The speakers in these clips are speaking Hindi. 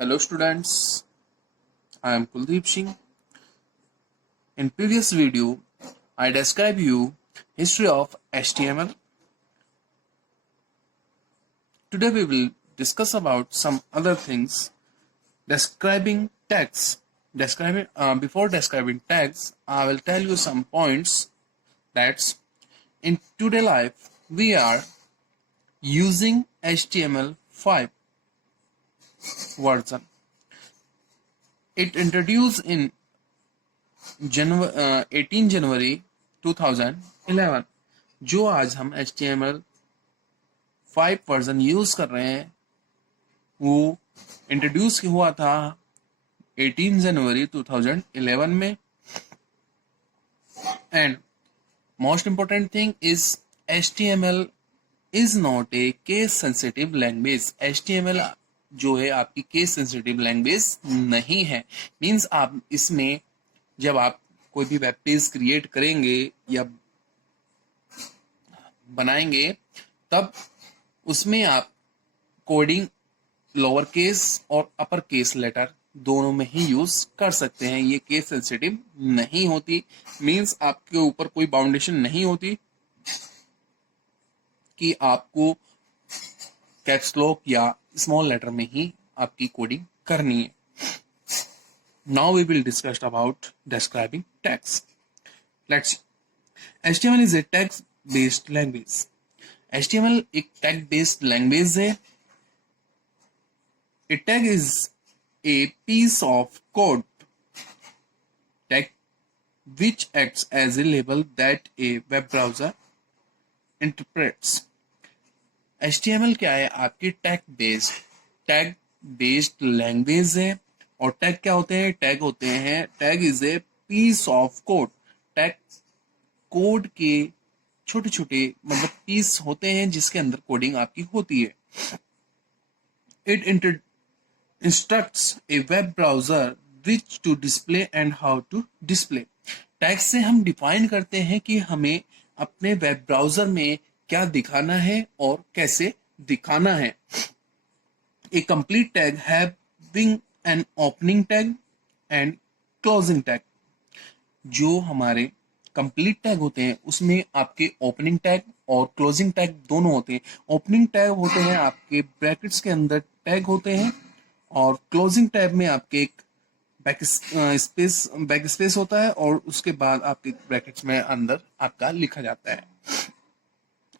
Hello students, I am Kuldeep Singh. In previous video, I described you history of HTML. Today we will discuss about some other things. Describing tags. Before describing tags, I will tell you some points that in today life we are using HTML5 version. It introduced in 18 जनवरी 2011। जो आज हम HTML5 वर्जन यूज कर रहे हैं वो इंट्रोड्यूस हुआ था 18 जनवरी 2011 में। And most important thing is HTML is not a case sensitive language. HTML जो है आपकी केस सेंसिटिव लैंग्वेज नहीं है। मीन्स आप इसमें जब आप कोई भी वेब पेज क्रिएट करेंगे या बनाएंगे तब उसमें आप कोडिंग लोअर केस और अपर केस लेटर दोनों में ही यूज कर सकते हैं। ये केस सेंसिटिव नहीं होती। मींस आपके ऊपर कोई बाउंडेशन नहीं होती कि आपको कैप्स लॉक या स्मॉल लेटर में ही आपकी कोडिंग करनी है। Now we will discuss about describing tags. Let's see. HTML is a text-based language. HTML एक tag-based language है. A tag is a piece of code tag which acts as a label that a web browser interprets. HTML क्या है? आपकी tag-based language है। और टैग क्या होते हैं? टैग होते हैं, tag is a piece of code. Tag code के छोटे छोटे मतलब पीस होते हैं जिसके अंदर कोडिंग आपकी होती है। It instructs a web browser which to display and how to display. Tag से हम डिफाइन करते हैं कि हमें अपने वेब ब्राउजर में क्या दिखाना है और कैसे दिखाना है। A complete tag having an opening tag and closing tag. जो हमारे कंप्लीट टैग होते हैं उसमें आपके ओपनिंग टैग और क्लोजिंग टैग दोनों होते हैं। ओपनिंग टैग होते हैं आपके ब्रैकेट्स के अंदर टैग होते हैं और क्लोजिंग टैग में आपके एक बैक स्पेस होता है और उसके बाद आपके ब्रैकेट्स में अंदर आपका लिखा जाता है।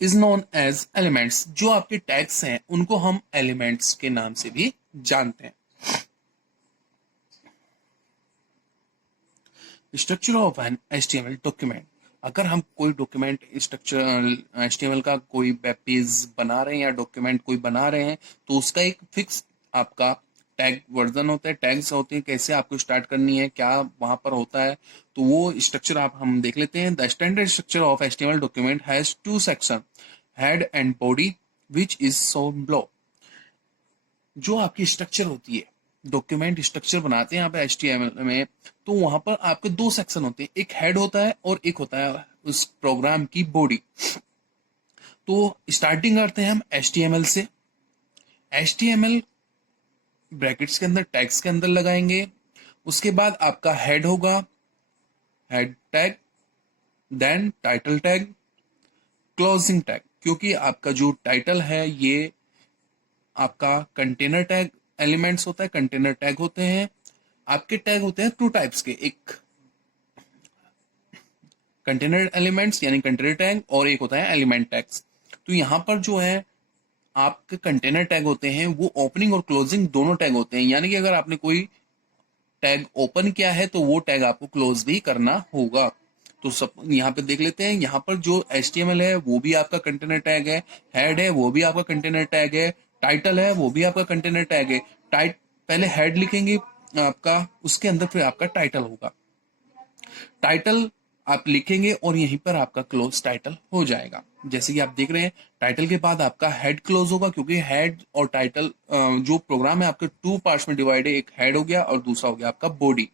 Is known as elements. जो आपके टैग्स हैं उनको हम एलिमेंट्स के नाम से भी जानते हैं। Structure of an HTML document. अगर हम कोई डॉक्यूमेंट स्ट्रक्चर HTML का कोई वेब पेज बना रहे हैं या डॉक्यूमेंट कोई बना रहे हैं तो उसका एक फिक्स आपका टैग वर्जन होता है, टैग्स होते हैं, कैसे आपको स्टार्ट करनी है, क्या वहां पर होता है। तो वो स्ट्रक्चर आप हम देख लेते हैं। The standard structure of HTML document has 2 section, head and body, which is shown below. जो आपकी स्ट्रक्चर होती है, डॉक्यूमेंट स्ट्रक्चर बनाते हैं आप HTML में, तो वहां पर आपके 2 सेक्शन होते हैं, एक हेड होता है और एक होता है उस प्रोग्राम की बॉडी। तो स्टार्टिंग करते हैं हम HTML से। HTML ब्रैकेट्स के अंदर टैग्स के अंदर लगाएंगे। उसके बाद आपका हेड होगा, head tag, then title tag, closing tag. क्योंकि आपका जो टाइटल है ये आपका कंटेनर टैग एलिमेंट्स होता है, कंटेनर टैग होते हैं। आपके टैग होते हैं 2 टाइप्स के, एक कंटेनर एलिमेंट्स यानी कंटेनर टैग और एक होता है एलिमेंट टैग्स। तो यहाँ पर जो है आपके कंटेनर टैग होते हैं वो ओपनिंग और क्लोजिंग दोनों टैग होते हैं। यानी कि अगर आपने कोई टैग ओपन किया है तो वो टैग आपको क्लोज भी करना होगा। तो सब यहाँ पे देख लेते हैं। यहाँ पर जो HTML है वो भी आपका कंटेनर टैग है, हेड है वो भी आपका कंटेनर टैग है, टाइटल है वो भी आपका कंटेनर टैग है। पहले हेड लिखेंगे आपका, उसके अंदर फिर आपका टाइटल होगा। टाइटल आप लिखेंगे और यहीं पर आपका क्लोज टाइटल हो जाएगा। जैसे कि आप देख रहे हैं टाइटल के बाद आपका हेड क्लोज होगा, क्योंकि हेड और टाइटल जो प्रोग्राम है आपके 2 पार्ट्स में डिवाइड है, एक हेड हो गया और दूसरा हो गया आपका बॉडी।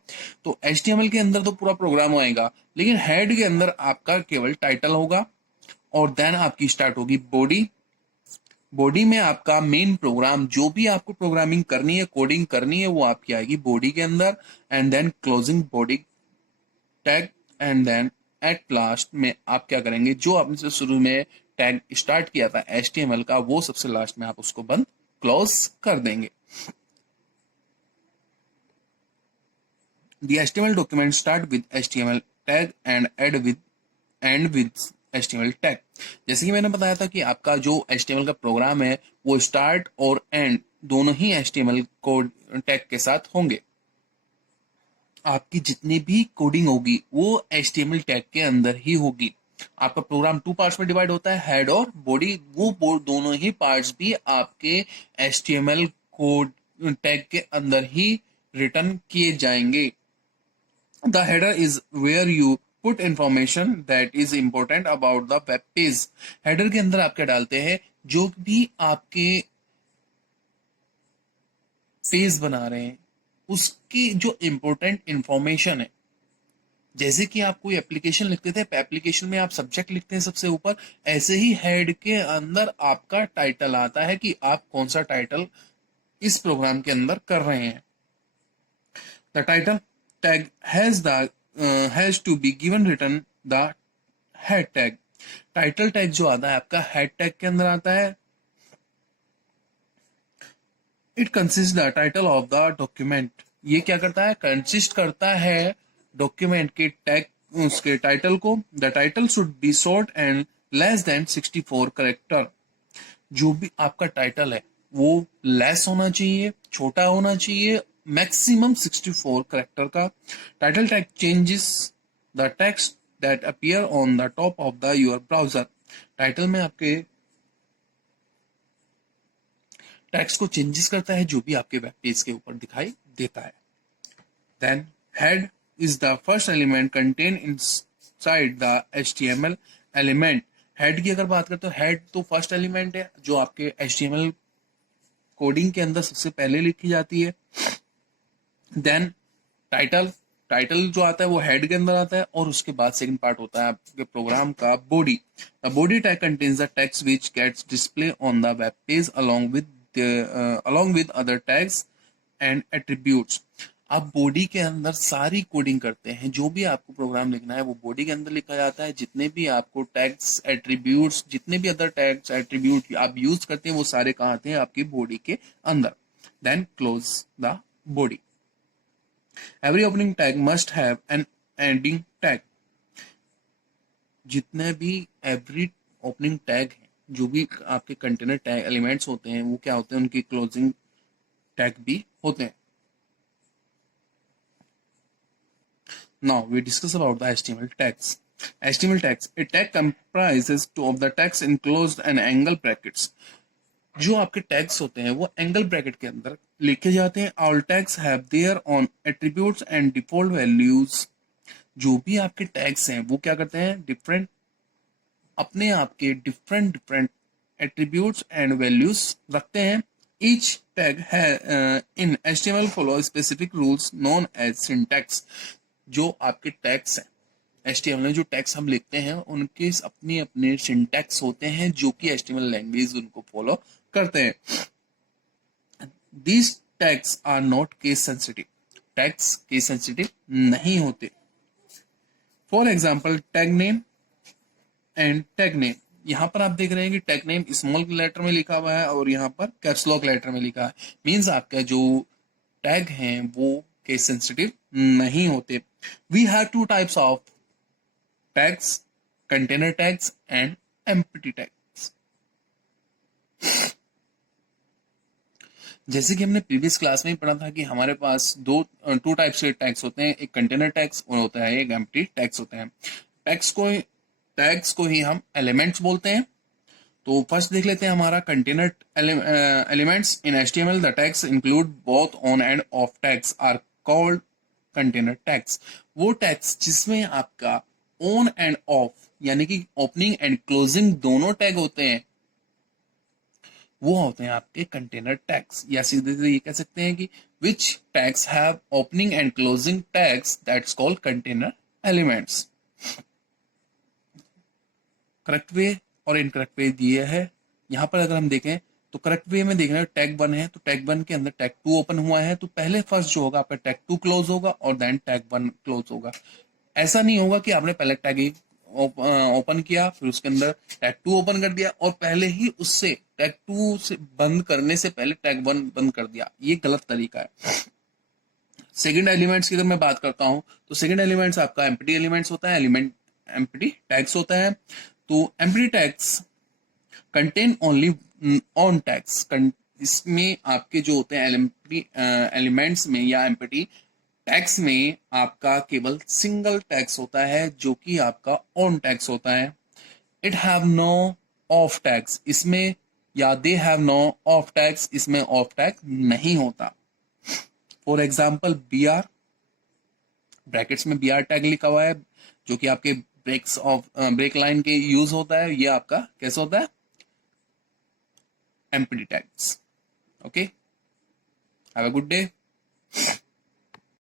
तो HTML के अंदर तो पूरा प्रोग्राम आएगा, लेकिन हेड के अंदर आपका केवल टाइटल होगा और देन आपकी स्टार्ट होगी बॉडी। बॉडी में आपका मेन प्रोग्राम, जो भी आपको प्रोग्रामिंग करनी है, कोडिंग करनी है, वो आपकी आएगी बॉडी के अंदर, and then closing body tag, and then at last में आप क्या करेंगे, जो आपने से शुरू में टैग स्टार्ट किया था HTML का, वो सबसे लास्ट में आप उसको बंद क्लोज कर देंगे. The HTML document start with HTML tag and end with HTML tag. जैसे कि मैंने बताया था कि आपका जो HTML का प्रोग्राम है वो स्टार्ट और एंड दोनों ही HTML कोड टैग के साथ होंगे. आपकी जितनी भी कोडिंग होगी वो HTML टैग के अंदर ही होगी. आपका प्रोग्राम 2 पार्ट्स में डिवाइड होता है, हेड और बॉडी. वो दोनों ही पार्ट्स भी आपके HTML कोड टैग के अंदर ही रिटर्न किए जाएंगे. The header is where you put information that is important about the web page. Header के अंदर आप क्या डालते हैं, जो भी आपके पेज बना रहे हैं उसकी जो इंपॉर्टेंट इंफॉर्मेशन है. जैसे कि आप कोई एप्लीकेशन लिखते थे, एप्लीकेशन में आप सब्जेक्ट लिखते हैं सबसे ऊपर, ऐसे ही हेड के अंदर आपका टाइटल आता है कि आप कौन सा टाइटल इस प्रोग्राम के अंदर कर रहे हैं. The title tag has to be given written the head tag. Title tag जो आता है आपका हेड टैग के अंदर आता है. It consist the title of the document. ये क्या करता है, कंसिस्ट करता है डॉक्यूमेंट के टैग उसके टाइटल को. The title should be short and less than 64 character. जो भी आपका टाइटल है वो लेस होना चाहिए, छोटा होना चाहिए, मैक्सिमम 64 कैरेक्टर का. Title tag changes the text that appear on the top of the your browser. Title में आपके टेक्स्ट को चेंजेस करता है जो भी आपके वेब पेज के ऊपर दिखाई देता है. Then head is the first element contain inside the HTML element. Head की अगर बात करते हो, हेड तो फर्स्ट एलिमेंट है जो आपके HTML कोडिंग के अंदर सबसे पहले लिखी जाती है. देन टाइटल, टाइटल जो आता है वो हेड के अंदर आता है, और उसके बाद सेकंड पार्ट होता है आपके प्रोग्राम का body. The body tag contains the text which gets display on the web page along with other tags and attributes. आप बॉडी के अंदर सारी कोडिंग करते हैं, जो भी आपको प्रोग्राम लिखना है वो बॉडी के अंदर लिखा जाता है. जितने भी आपको टैग्स, एट्रीब्यूट्स, जितने भी अदर टैग्स, एट्रीब्यूट आप यूज करते हैं वो सारे कहाँ आते हैं, आपकी बॉडी के अंदर. Then close the body. Every opening tag must have an ending tag. जितने भी एवरी ओपनिंग टैग है, जो भी आपके कंटेनर टैग एलिमेंट्स होते हैं वो क्या होते हैं, उनकी क्लोजिंग टैग भी होते हैं. Now we discuss about the HTML tags. HTML tags. A tag comprises two of the tags enclosed and angle brackets. जो आपके टैग्स होते हैं वो एंगल ब्रैकेट के अंदर लिखे जाते हैं. All tags have their own attributes and default values. जो भी आपके टैग्स हैं वो क्या करते हैं, डिफरेंट अपने आप के डिफरेंट एट्रीब्यूट्स एंड वैल्यूज रखते हैं. ईच टैग है in HTML follow specific rules known as syntax. जो आपके टैग्स हैं HTML में, जो टैग्स हम लिखते हैं उनके अपने अपने सिंटैक्स होते हैं जो कि HTML लैंग्वेज उनको फॉलो करते हैं. These tags are not case sensitive. Tags case sensitive नहीं होते. For example tag name end tag name. यहाँ पर आप देख रहे हैं कि टैग नेम स्मॉल लेटर में लिखा हुआ है और यहाँ पर कैप्स लॉक लेटर में लिखा है. मीन्स आपका जो टैग हैं वो केस सेंसिटिव नहीं होते. We have two types of tags, container tags and empty tags. जैसे कि हमने प्रीवियस क्लास में पढ़ा था कि हमारे पास टू टाइप्स के टैग्स होते हैं, एक कंटेनर टैग्स और होता है एक एम्प्टी टैग्स होते हैं. टैग्स को ही हम एलिमेंट्स बोलते हैं. तो फर्स्ट देख लेते हैं हमारा container elements in HTML. The tags include both on and off tags are called container tags. वो टैग्स जिसमें आपका ऑन एंड ऑफ यानी कि ओपनिंग एंड क्लोजिंग दोनों टैग होते हैं वो होते हैं आपके कंटेनर टैग्स. या सीधे सीधे ये कह सकते हैं कि which tags have opening and closing tags that's called container elements. Correct way और इनकरेक्ट वे दिए है. यहाँ पर अगर हम देखें तो करेक्ट वे में देखना है, टैग 1 है तो टैग 1 के अंदर टैग 2 ओपन हुआ है, तो पहले फर्स्ट जो होगा आपका टैग 2 क्लोज होगा और देन टैग 1 क्लोज होगा। ऐसा नहीं होगा कि आपने पहले टैग 1 ओपन किया, फिर उसके अंदर टैग 2 ओपन कर दिया और पहले ही उससे टैग 2 से बंद करने से पहले टैग 1 बंद कर दिया, ये गलत तरीका है। सेकंड एलिमेंट्स की अगर मैं बात करता हूं तो सेकंड एलिमेंट्स आपका एम्प्टी एलिमेंट्स होता है, एलिमेंट एम्प्टी टैग्स होता है। तो empty tags contain only on tags, इसमें आपके जो होते हैं एलिमेंट्स में या एम्प्टी टैग्स में आपका केवल सिंगल टैग्स होता है जो कि आपका ऑन टैग्स होता है। It have no off tags, इसमें या they have no off tags, इसमें ऑफ टैग नहीं होता। For example B R, brackets में बी आर टैग लिखा हुआ है जो कि आपके ब्रेक्स ऑफ ब्रेक लाइन के यूज होता है, ये आपका कैसे होता है, empty tags. Okay, have a good day.